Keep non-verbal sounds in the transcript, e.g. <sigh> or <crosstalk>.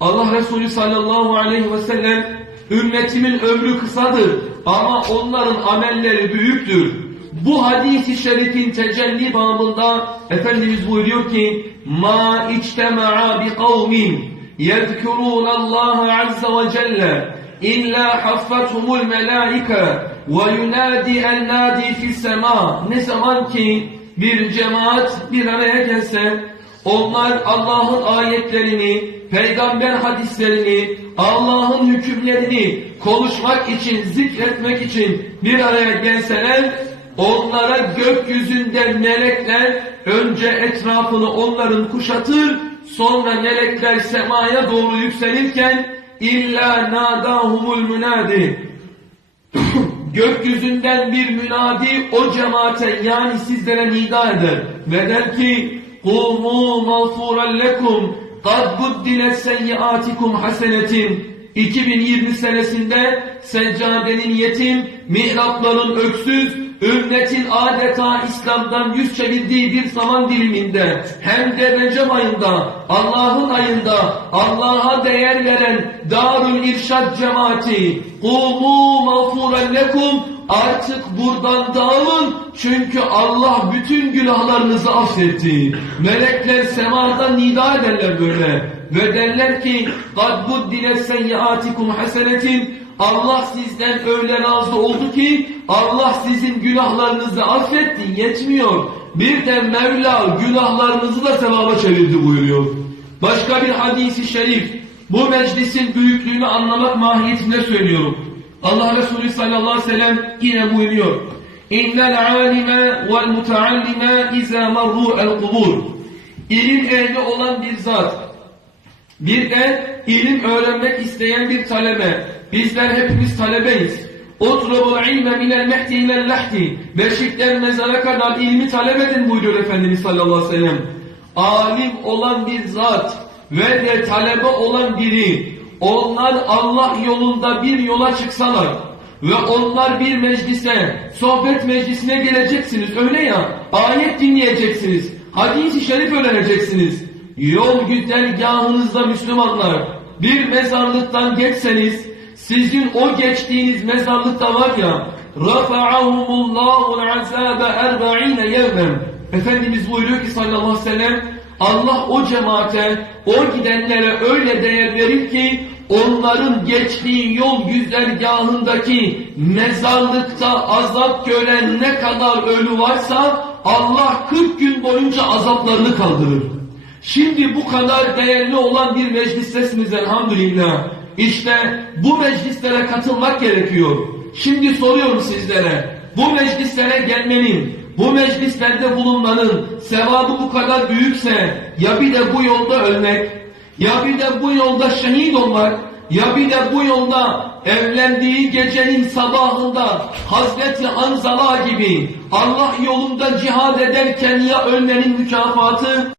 Allah Resulü sallallahu aleyhi ve sellem ümmetimin ömrü kısadır ama onların amelleri büyüktür. Bu hadis-i şerifin tecelli babında Efendimiz buyuruyor ki ma içtema'a bi kavmin yezkurûne Allah azze ve celle illa haffathumul melâike ve yunâdi ennâdi fis semâ ne zaman ki bir cemaat bir araya gelse onlar Allah'ın ayetlerini, peygamber hadislerini, Allah'ın hükümlerini konuşmak için, zikretmek için bir araya gelseler onlara gökyüzünden melekler önce etrafını onların kuşatır Sonra melekler semaya doğru yükselirken illa nadahumul münadi. <clears throat> Gökyüzünden bir münadi o cemaate yani sizlere nida eder. Ve der ki kumu mağfuran lekum kad buddilet seyyiatikum hasenetin 2020 senesinde seccadenin yetim, mihrapların öksüz, ümmetin adeta İslam'dan yüz çevirdiği bir zaman diliminde hem de Recep ayında, Allah'ın ayında Allah'a değer veren Darül İrşad cemaati kumu mağfuren lekum artık buradan dağılın çünkü Allah bütün günahlarınızı affetti. Melekler semadan nida ederler böyle ve derler ki قَدْ بُدِّلَ سَيِّعَاتِكُمْ hasenetin Allah sizden öyle razı oldu ki Allah sizin günahlarınızı affetti yetmiyor. Bir de Mevla günahlarınızı da sevaba çevirdi buyuruyor. Başka bir hadisi şerif bu meclisin büyüklüğünü anlamak mahiyetinde söylüyorum. Allah Resulü sallallahu aleyhi ve sellem yine buyuruyor. İnnel alime vel mutaallime izâ marru el kubur. İlim ehli olan bir zat. Bir de ilim öğrenmek isteyen bir talebe. Bizler hepimiz talebeyiz. Utrubul ilme minel mehdi ilel lahdi. Beşikten mezara kadar ilmi talep edin buyuruyor Efendimiz sallallahu aleyhi ve sellem. Alim olan bir zat ve de talebe olan biri onlar Allah yolunda bir yola çıksalar ve onlar bir meclise, sohbet meclisine geleceksiniz öyle ya, ayet dinleyeceksiniz, hadisi şerif öğreneceksiniz. Yol güzergahınızda Müslümanlar, bir mezarlıktan geçseniz, sizin o geçtiğiniz mezarlıkta var ya, رَفَعَهُمُ اللّٰهُ الْعَذَابَ اَرْبَعِينَ يَوْمًا Efendimiz buyuruyor ki sallallahu aleyhi ve sellem, Allah o cemaate, o gidenlere öyle değer verir ki onların geçtiği yol güzergahındaki mezarlıkta azap gören ne kadar ölü varsa Allah 40 gün boyunca azaplarını kaldırır. Şimdi bu kadar değerli olan bir meclistesiniz elhamdülillah. İşte bu meclislere katılmak gerekiyor. Şimdi soruyorum sizlere, bu meclislere gelmenin, bu meclislerde bulunmanın sevabı bu kadar büyükse ya bir de bu yolda ölmek, ya bir de bu yolda şehit olmak, ya bir de bu yolda evlendiği gecenin sabahında Hazreti Hanzala gibi Allah yolunda cihad ederken ya ölmenin mükafatı